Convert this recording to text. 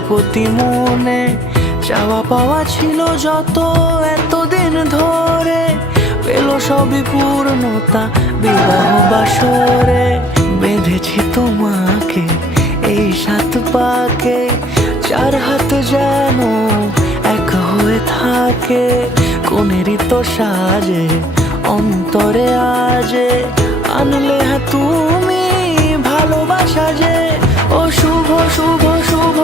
প্রজাপতি মনে চাওয়া পাওয়া ছিল যত এতদিন ধরে, পেল সবই পূর্ণতা বিবাহ বাসরে। বেঁধেছি তোমাকে এই 7 পাকে, 4 হাত যেন এক হয়ে থাকে। কোনেরই তো সাজে অন্তরে আজে আনলে হ্যাঁ তুমি ভালোবাসা যে। ও শুভ শুভ শুভ